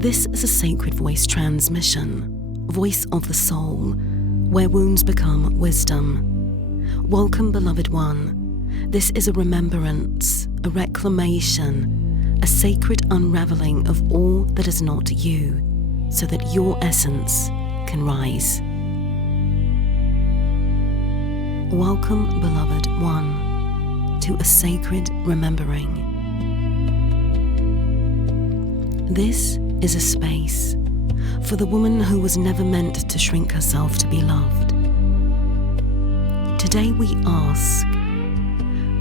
This is a sacred voice transmission, voice of the soul, where wounds become wisdom. Welcome, beloved one. This is a remembrance, a reclamation, a sacred unraveling of all that is not you, so that your essence can rise. Welcome, beloved one, to a sacred remembering. This is a space for the woman who was never meant to shrink herself to be loved. Today we ask,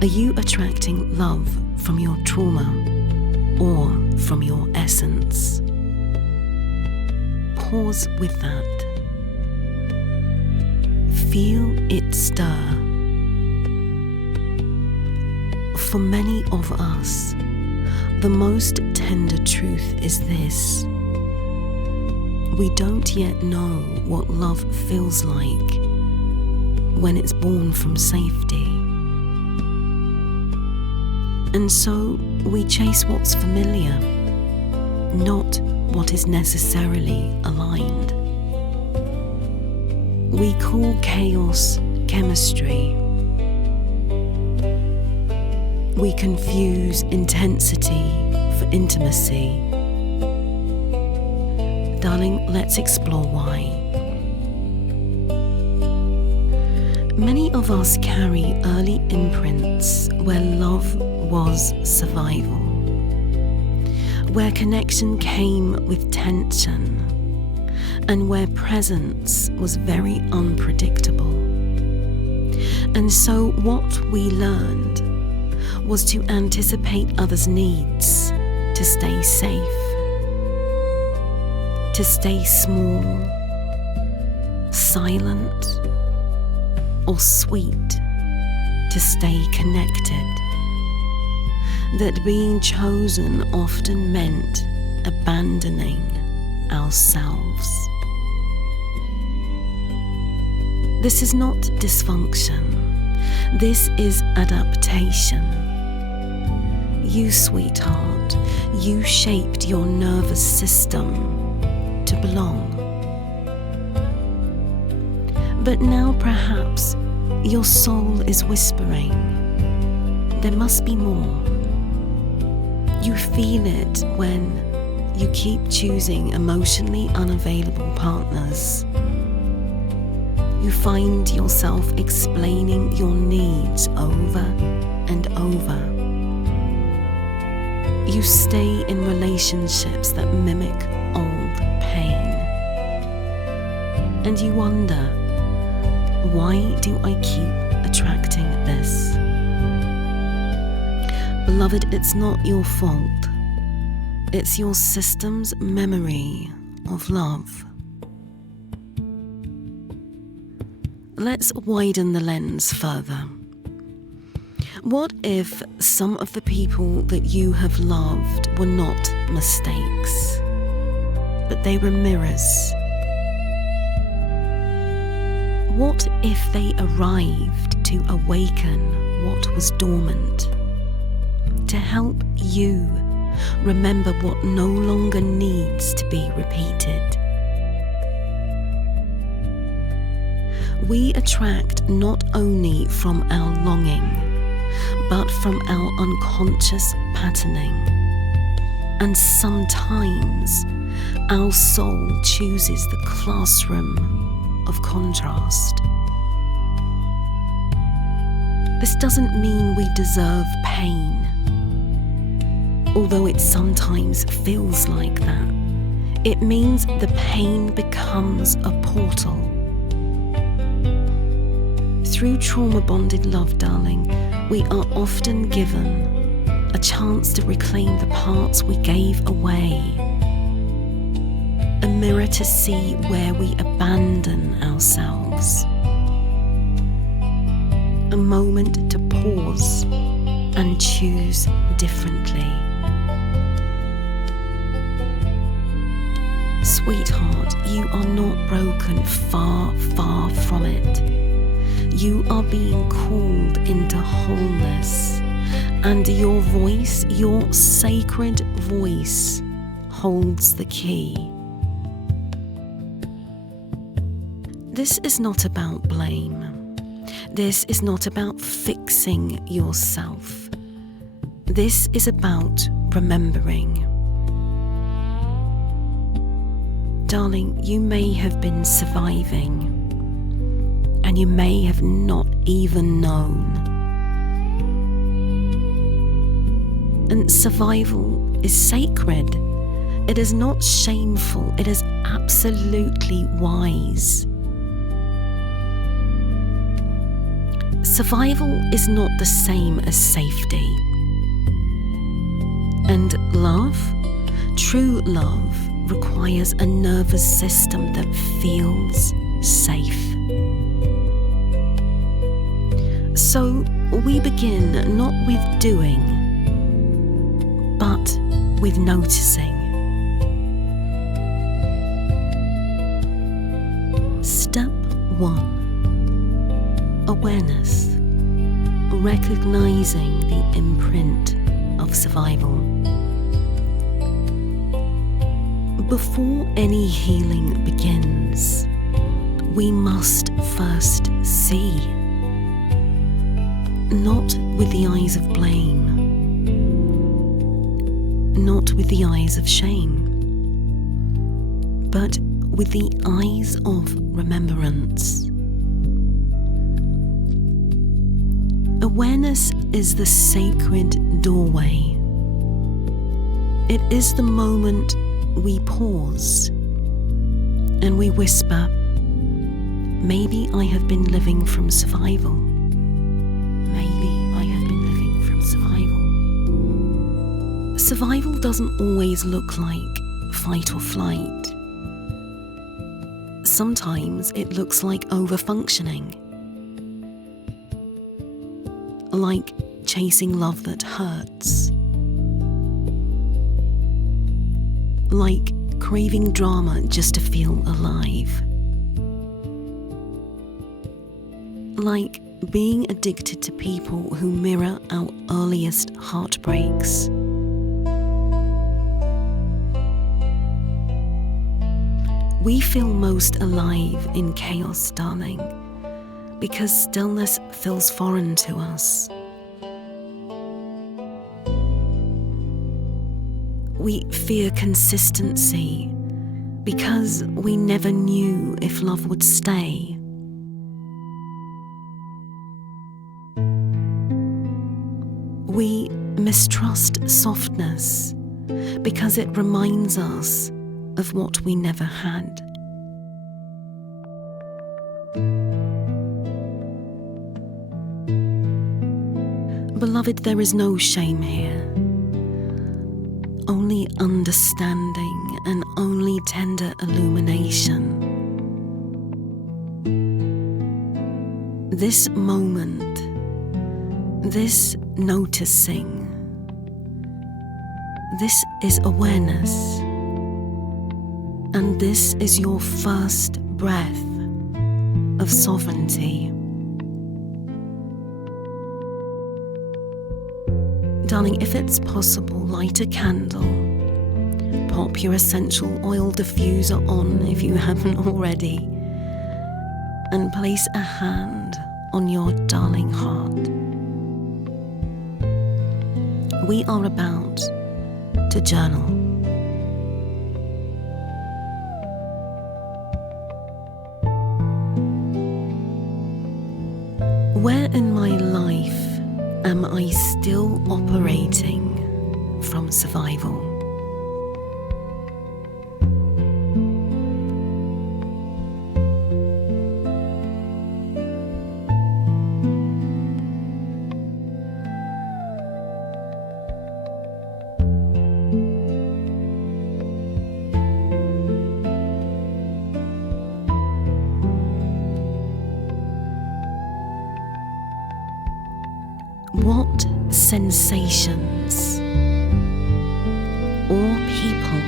are you attracting love from your trauma or from your essence? Pause with that. Feel it stir. For many of us, the most tender truth is this: we don't yet know what love feels like when it's born from safety. And so we chase what's familiar, not what is necessarily aligned. We call chaos chemistry. We confuse intensity for intimacy. Darling, let's explore why. Many of us carry early imprints where love was survival, where connection came with tension, and where presence was very unpredictable. And so what we learned was to anticipate others' needs, to stay safe, to stay small, silent, or sweet, to stay connected. That being chosen often meant abandoning ourselves. This is not dysfunction. This is adaptation. You, sweetheart, you shaped your nervous system to belong. But now perhaps your soul is whispering, there must be more. You feel it when you keep choosing emotionally unavailable partners. You find yourself explaining your needs over and over. You stay in relationships that mimic old pain. And you wonder, why do I keep attracting this? Beloved, it's not your fault. It's your system's memory of love. Let's widen the lens further. What if some of the people that you have loved were not mistakes, but they were mirrors? What if they arrived to awaken what was dormant, to help you remember what no longer needs to be repeated? We attract not only from our longing, but from our unconscious patterning. And sometimes our soul chooses the classroom of contrast. This doesn't mean we deserve pain, although it sometimes feels like that. It means the pain becomes a portal. Through trauma-bonded love, darling, we are often given a chance to reclaim the parts we gave away, a mirror to see where we abandon ourselves, a moment to pause and choose differently. Sweetheart, you are not broken, far, far from it. You are being called into wholeness, and your voice, your sacred voice, holds the key. This is not about blame. This is not about fixing yourself. This is about remembering. Darling, you may have been surviving, and you may have not even known. And survival is sacred. It is not shameful. It is absolutely wise. Survival is not the same as safety. And love, true love, requires a nervous system that feels safe. So we begin not with doing, but with noticing. Step 1. Awareness. Recognizing the imprint of survival. Before any healing begins, we must first see. Not with the eyes of blame, not with the eyes of shame, but with the eyes of remembrance. Awareness is the sacred doorway. It is the moment we pause and we whisper, maybe I have been living from survival. Maybe I have been living from survival. Survival doesn't always look like fight or flight. Sometimes it looks like overfunctioning. Like chasing love that hurts. Like craving drama just to feel alive. Like being addicted to people who mirror our earliest heartbreaks. We feel most alive in chaos, darling, because stillness feels foreign to us. We fear consistency because we never knew if love would stay. We mistrust softness because it reminds us of what we never had. Beloved, there is no shame here. Only understanding and only tender illumination. This moment, this noticing, this is awareness. And this is your first breath of sovereignty. Darling, if it's possible, light a candle. Pop your essential oil diffuser on if you haven't already. And place a hand on your darling heart. We are about to journal. Where in my life am I still operating from survival? What sensations or people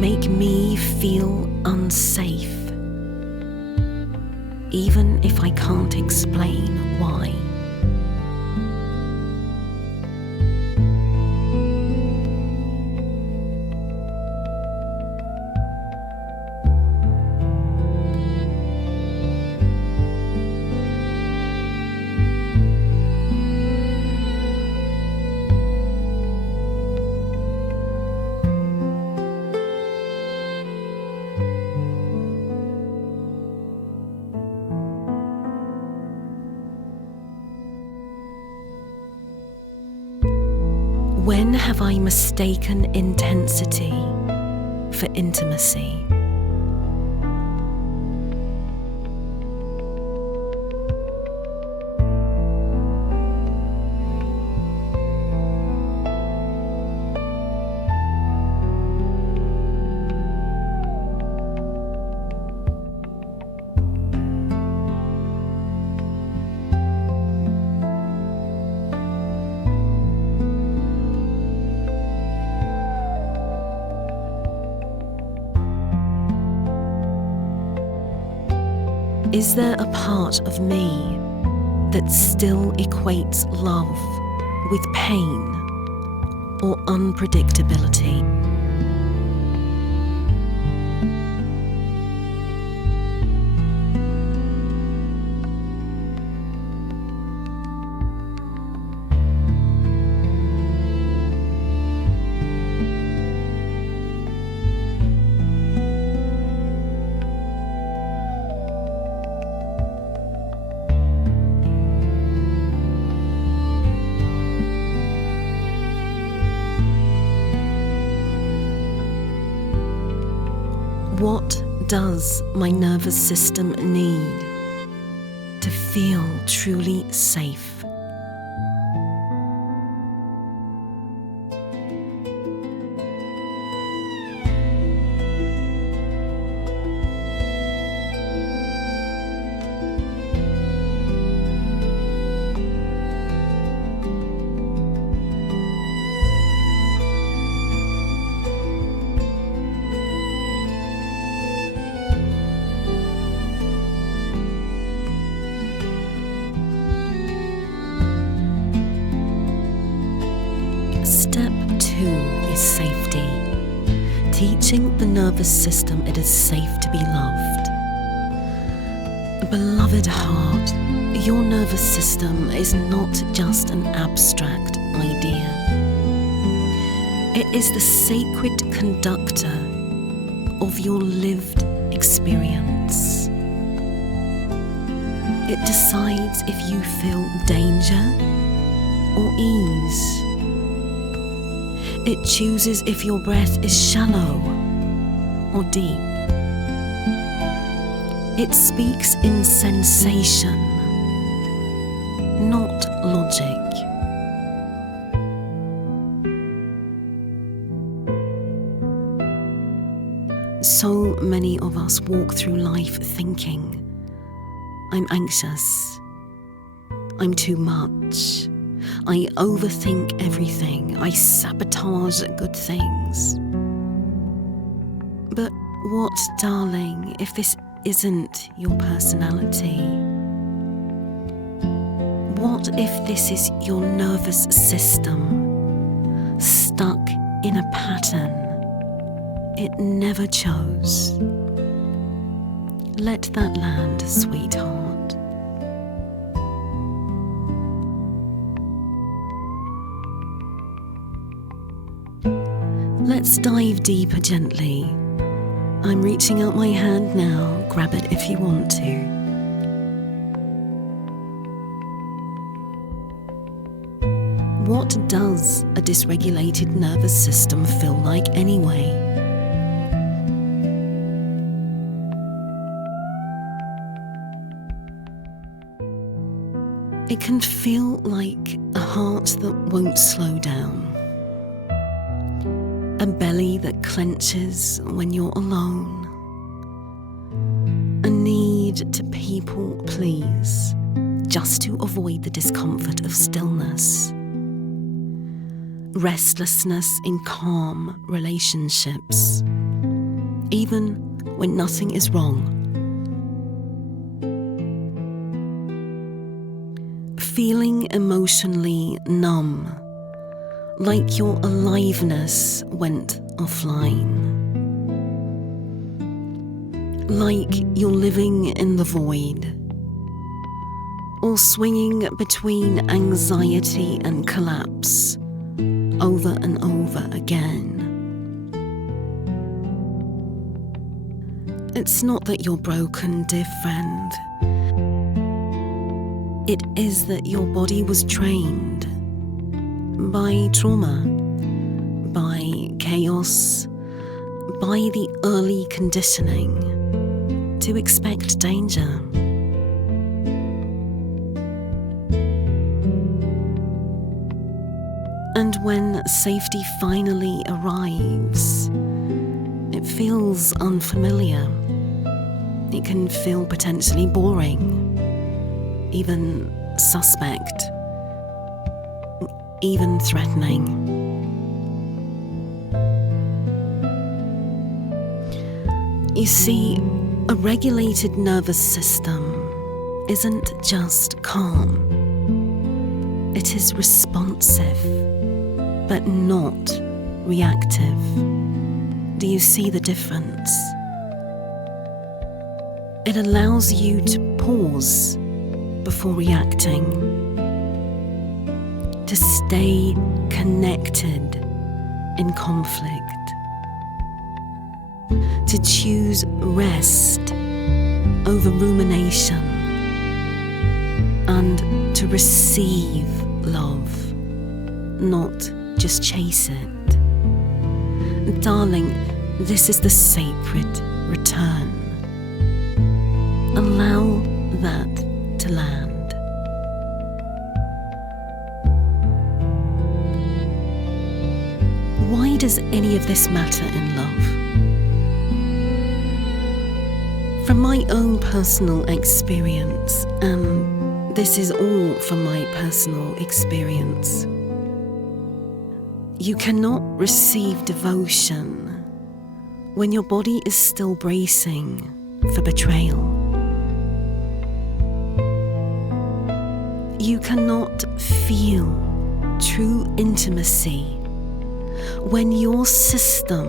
make me feel unsafe, even if I can't explain why? When have I mistaken intensity for intimacy? Is there a part of me that still equates love with pain or unpredictability? What does my nervous system need to feel truly safe? Step 2 is safety, teaching the nervous system it is safe to be loved. Beloved heart, your nervous system is not just an abstract idea. It is the sacred conductor of your lived experience. It decides if you feel danger or ease. It chooses if your breath is shallow or deep. It speaks in sensation, not logic. So many of us walk through life thinking, I'm anxious, I'm too much, I overthink everything, I sabotage good things. But what, darling, if this isn't your personality? What if this is your nervous system, stuck in a pattern it never chose? Let that land, sweetheart. Let's dive deeper gently. I'm reaching out my hand now. Grab it if you want to. What does a dysregulated nervous system feel like anyway? It can feel like a heart that won't slow down. A belly that clenches when you're alone. A need to people please, just to avoid the discomfort of stillness. Restlessness in calm relationships, even when nothing is wrong. Feeling emotionally numb, like your aliveness went offline. Like you're living in the void, or swinging between anxiety and collapse over and over again. It's not that you're broken, dear friend. It is that your body was trained by trauma, by chaos, by the early conditioning to expect danger. And when safety finally arrives, it feels unfamiliar. It can feel potentially boring, even suspect, even threatening. You see, a regulated nervous system isn't just calm. It is responsive, but not reactive. Do you see the difference? It allows you to pause before reacting, to stay connected in conflict, to choose rest over rumination, and to receive love, not just chase it. Darling, this is the sacred return. Allow that to land. Why does any of this matter in love? From my own personal experience, and this is all from my personal experience, you cannot receive devotion when your body is still bracing for betrayal. You cannot feel true intimacy when your system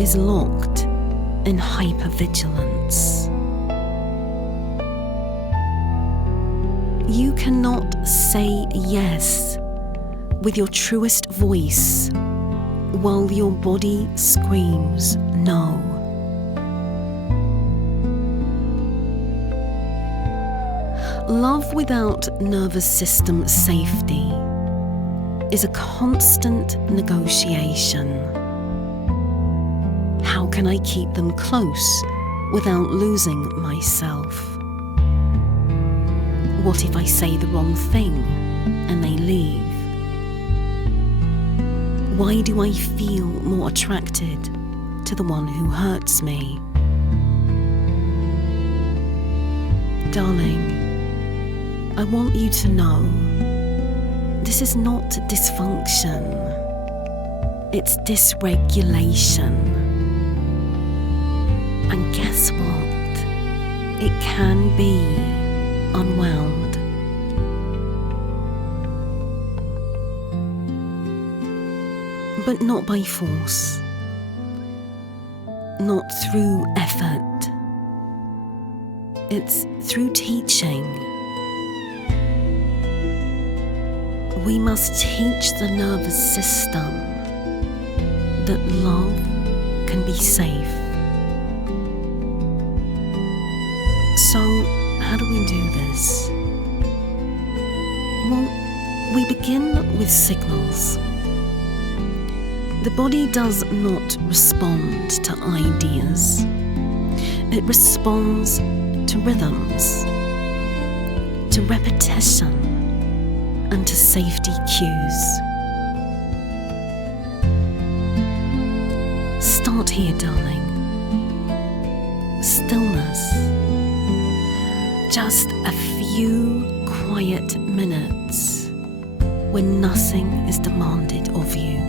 is locked in hypervigilance. You cannot say yes with your truest voice while your body screams no. Love without nervous system safety is a constant negotiation. How can I keep them close without losing myself? What if I say the wrong thing and they leave? Why do I feel more attracted to the one who hurts me? Darling, I want you to know this is not dysfunction, it's dysregulation. And guess what? It can be unwound. But not by force, not through effort. It's through teaching. We must teach the nervous system that love can be safe. So, how do we do this? Well, we begin with signals. The body does not respond to ideas. It responds to rhythms, to repetition, and to safety cues. Start here, darling. Stillness. Just a few quiet minutes when nothing is demanded of you.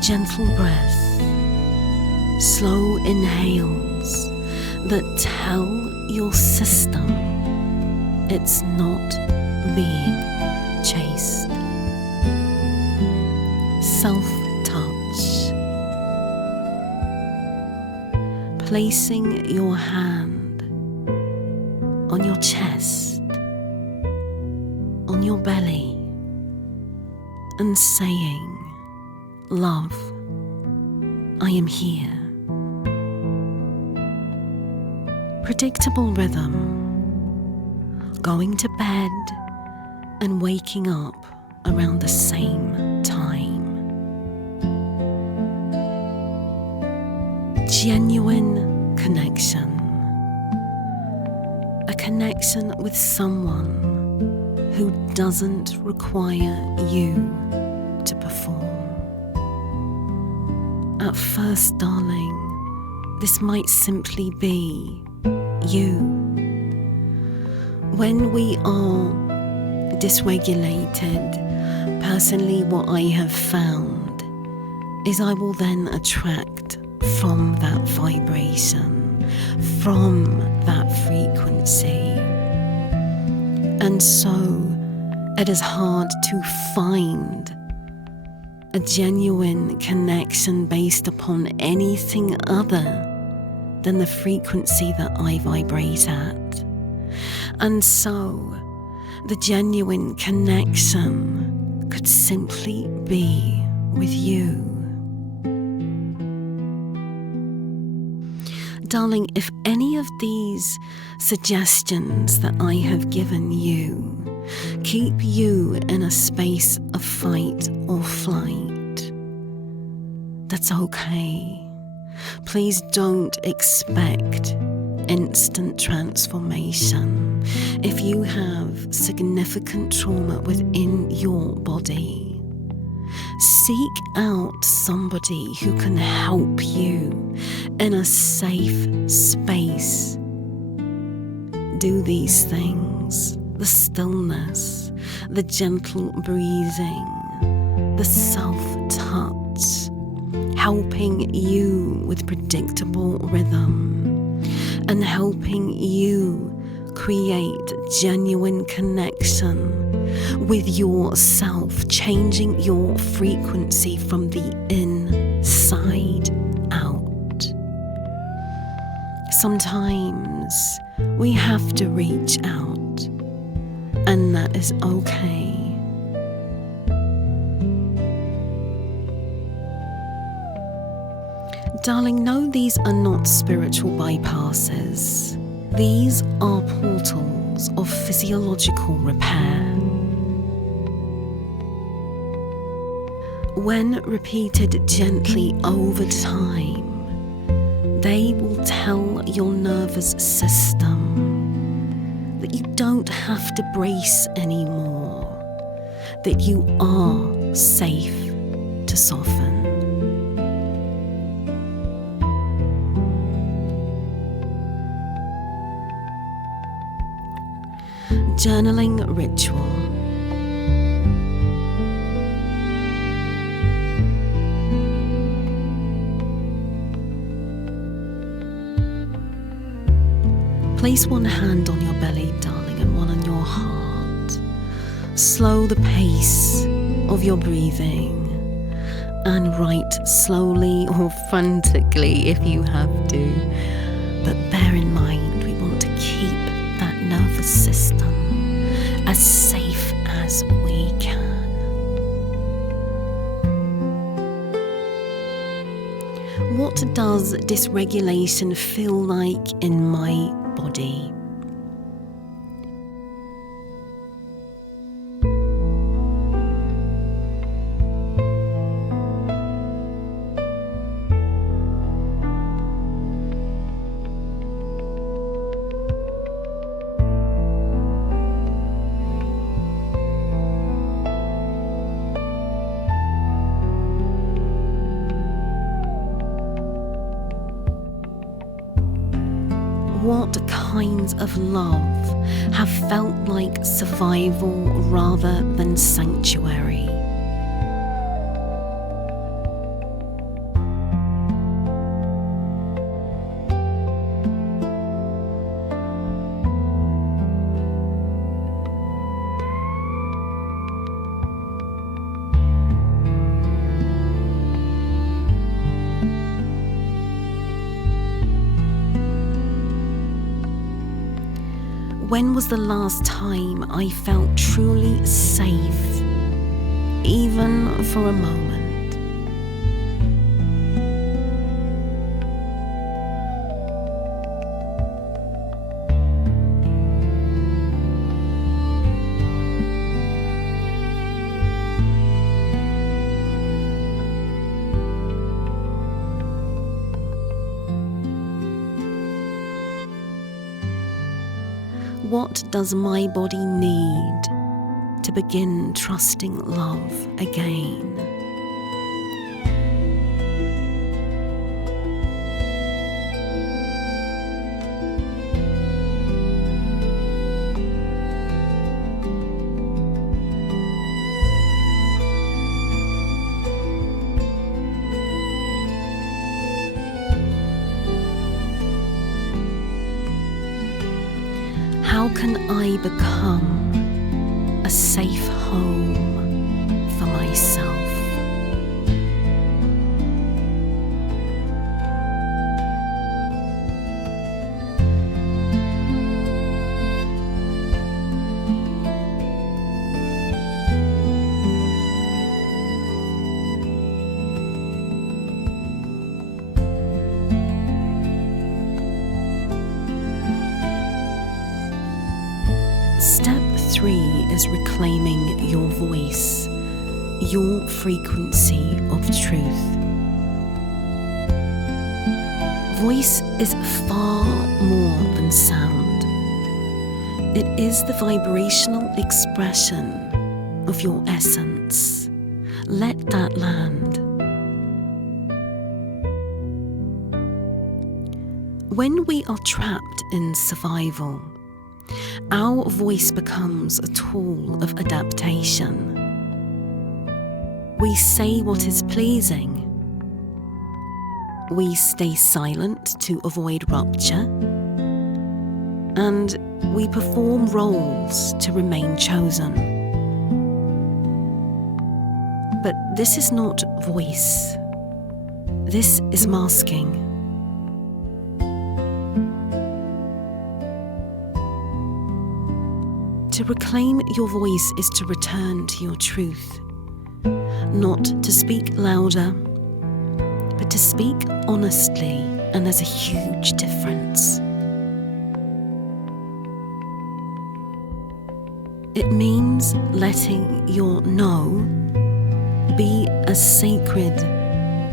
Gentle breath, slow inhales that tell your system it's not being chased. Self-touch. Placing your hand on your chest, on your belly, and saying, "Love, I am here." Predictable rhythm. Going to bed and waking waking up around the same time. Genuine connection. A connection with someone who doesn't require you to perform. At first, darling, this might simply be you. When we are dysregulated, personally what I have found is I will then attract from that vibration, from that frequency. And so it is hard to find a genuine connection based upon anything other than the frequency that I vibrate at. And so the genuine connection could simply be with you. Darling, if any of these suggestions that I have given you keep you in a space of fight or flight, that's okay. Please don't expect instant transformation. If you have significant trauma within your body, seek out somebody who can help you in a safe space. Do these things: the stillness, the gentle breathing, the self-touch, helping you with predictable rhythm, and helping you create genuine connection with yourself, changing your frequency from the inside out. Sometimes we have to reach out, and that is okay. Darling, no, these are not spiritual bypasses. These are portals of physiological repair. When repeated gently over time, they will tell your nervous system that you don't have to brace anymore, that you are safe to soften. Journaling ritual. Place one hand on your belly, darling, and one on your heart. Slow the pace of your breathing and write slowly or frantically if you have to. But bear in mind, we want to keep that nervous system as safe as we can. What does dysregulation feel like in my body? What kinds of love have felt like survival rather than sanctuary? When was the last time I felt truly safe, even for a moment? What does my body need to begin trusting love again? How can I become a safe home for myself? Step 3 is reclaiming your voice, your frequency of truth. Voice is far more than sound. It is the vibrational expression of your essence. Let that land. When we are trapped in survival, our voice becomes a tool of adaptation. We say what is pleasing. We stay silent to avoid rupture. And we perform roles to remain chosen. But this is not voice. This is masking. To reclaim your voice is to return to your truth, not to speak louder, but to speak honestly, and there's a huge difference. It means letting your no be as sacred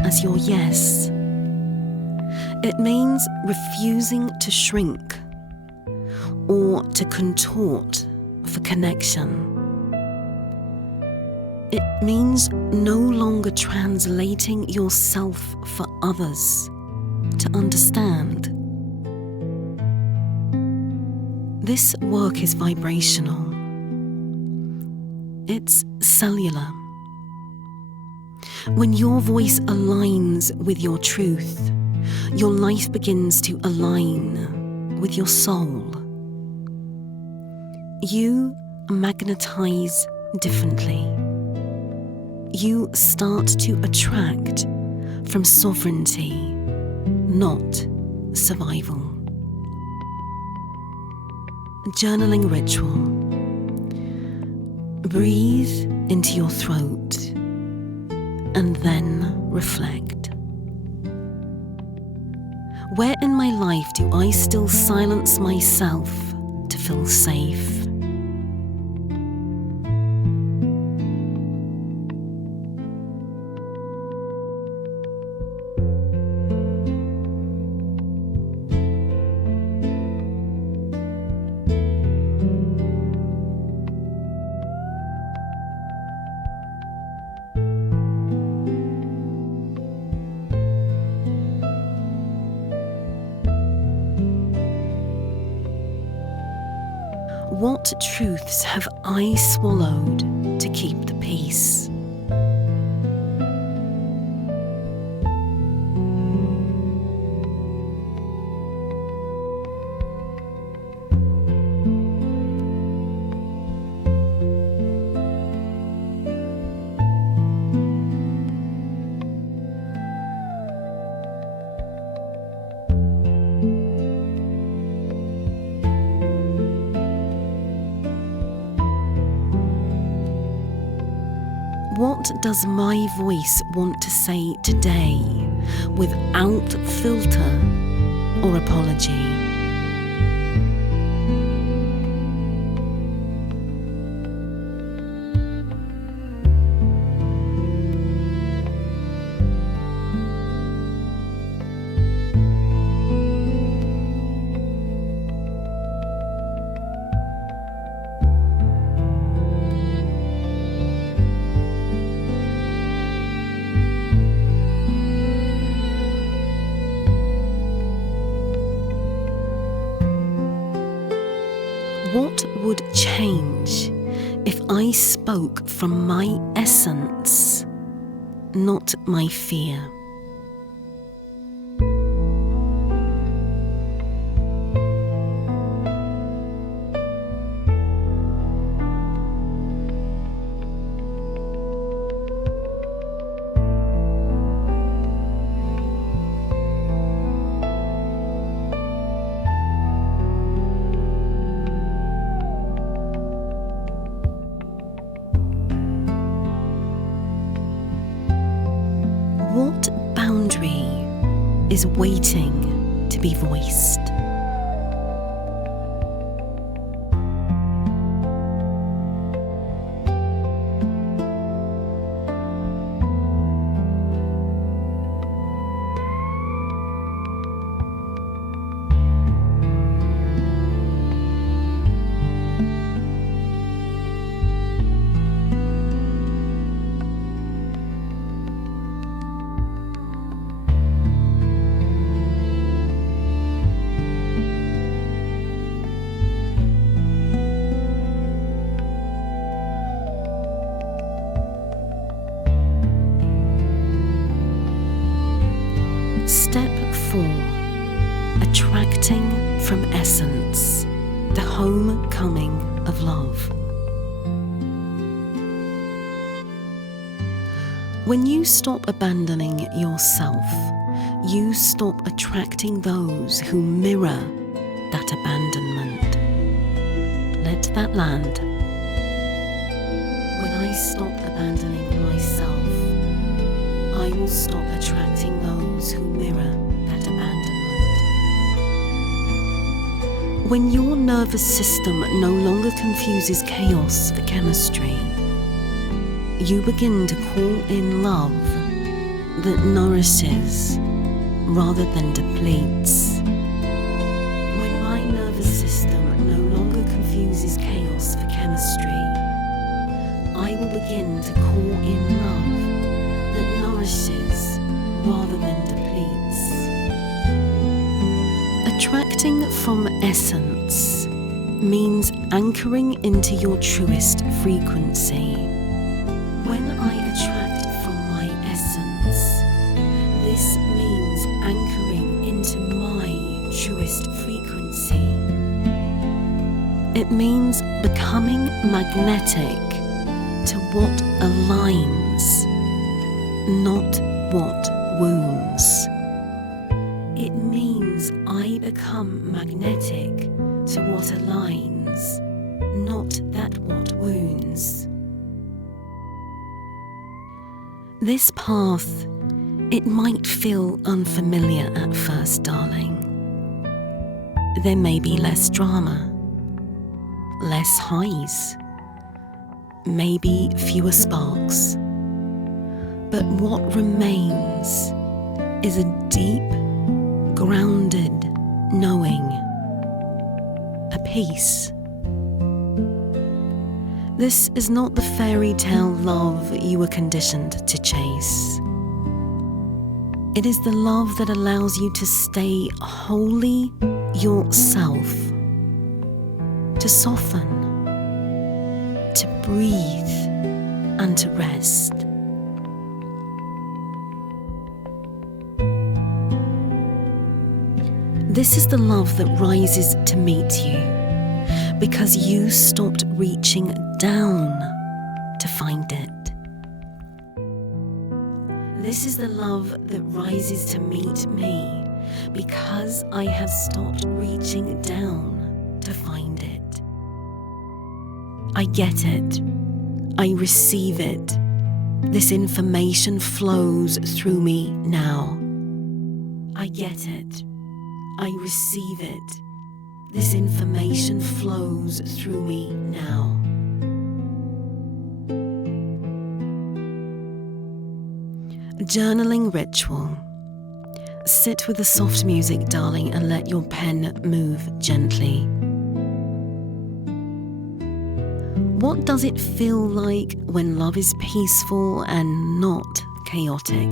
as your yes. It means refusing to shrink or to contort for connection. It means no longer translating yourself for others to understand. This work is vibrational. It's cellular. When your voice aligns with your truth, your life begins to align with your soul. You magnetize differently. You start to attract from sovereignty, not survival. Journaling ritual. Breathe into your throat and then reflect. Where in my life do I still silence myself to feel safe? What truths have I swallowed to keep the peace? What does my voice want to say today without filter or apology? would change if I spoke from my essence, not my fear. What boundary is waiting to be voiced? Step 4. Attracting from essence, the homecoming of love. When you stop abandoning yourself, you stop attracting those who mirror that abandonment. Let that land. When I stop abandoning myself, I will stop attracting those who mirror that abandonment. When your nervous system no longer confuses chaos for chemistry, you begin to call in love that nourishes rather than depletes. When my nervous system no longer confuses chaos for chemistry, I will begin to call in love that nourishes rather than depletes. Attracting from essence means anchoring into your truest frequency. When I attract from my essence, this means anchoring into my truest frequency. It means becoming magnetic to what aligns, not what wounds. It means I become magnetic to what aligns, not that what wounds. This path, it might feel unfamiliar at first, darling. There may be less drama, less highs, maybe fewer sparks. But what remains is a deep, grounded knowing, a peace. This is not the fairy tale love you were conditioned to chase. It is the love that allows you to stay wholly yourself, to soften, to breathe, and to rest. This is the love that rises to meet you because you stopped reaching down to find it. This is the love that rises to meet me because I have stopped reaching down to find it. I get it. I receive it. This information flows through me now. I get it. I receive it. This information flows through me now. Journaling ritual. Sit with the soft music, darling, and let your pen move gently. What does it feel like when love is peaceful and not chaotic?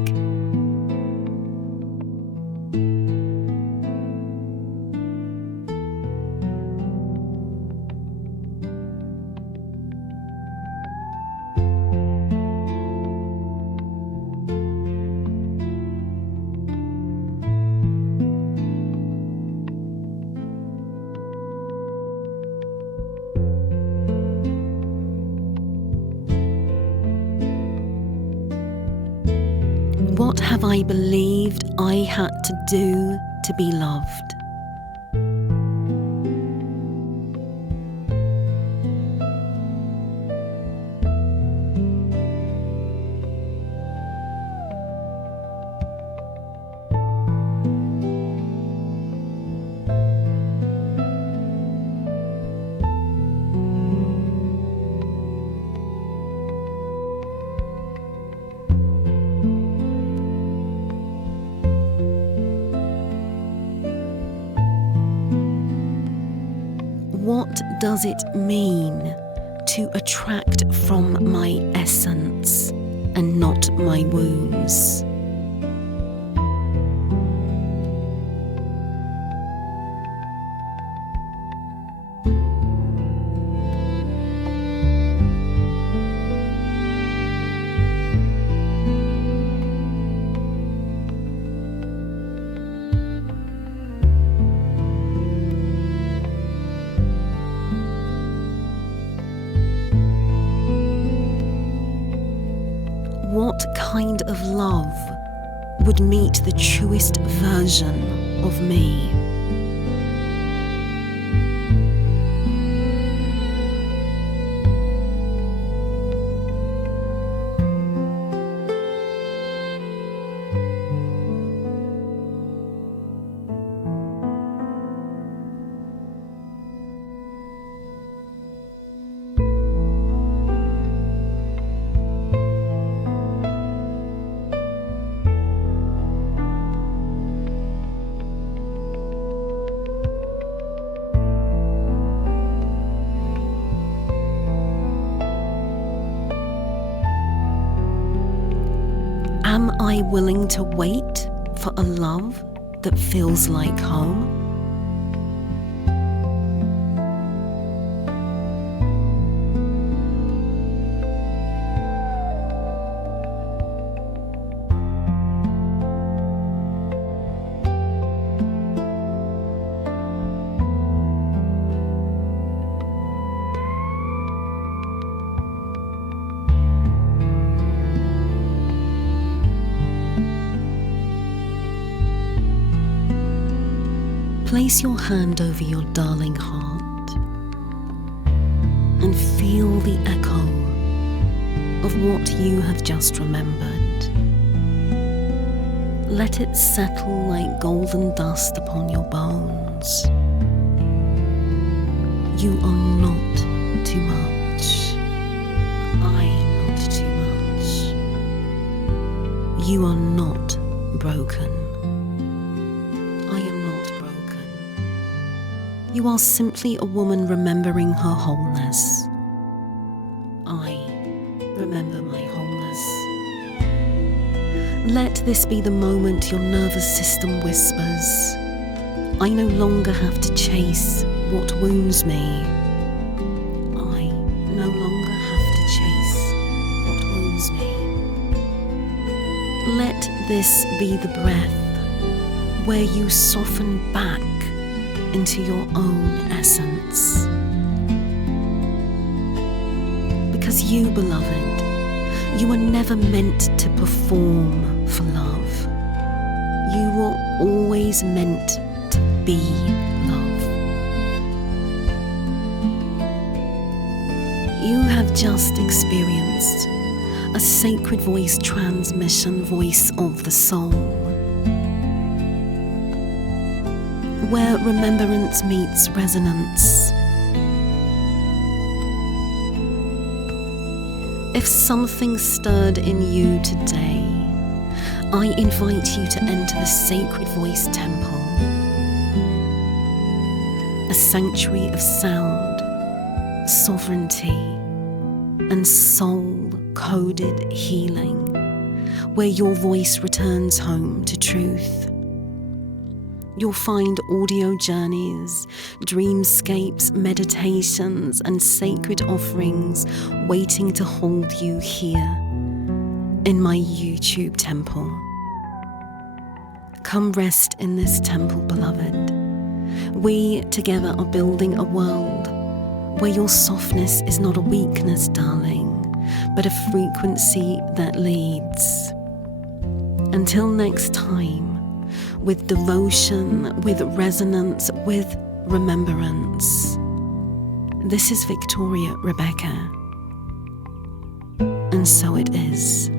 What have I believed I had to do to be loved? What does it mean to attract from my essence and not my wounds? What kind of love would meet the truest version of me? Am I willing to wait for a love that feels like home? Place your hand over your darling heart and feel the echo of what you have just remembered. Let it settle like golden dust upon your bones. You are not too much. I'm not too much. You are not broken. I am not broken. You are simply a woman remembering her wholeness. I remember my wholeness. Let this be the moment your nervous system whispers, I no longer have to chase what wounds me. I no longer have to chase what wounds me. Let this be the breath where you soften back into your own essence. Because you, beloved, you are never meant to perform for love. You were always meant to be love. You have just experienced a sacred voice transmission, voice of the soul, where remembrance meets resonance. If something stirred in you today, I invite you to enter the Sacred Voice Temple, a sanctuary of sound, sovereignty, and soul-coded healing, where your voice returns home to truth. You'll find audio journeys, dreamscapes, meditations, and sacred offerings waiting to hold you here in my YouTube temple. Come rest in this temple, beloved. We together are building a world where your softness is not a weakness, darling, but a frequency that leads. Until next time, with devotion, with resonance, with remembrance. This is Victoria Rebecca, and so it is.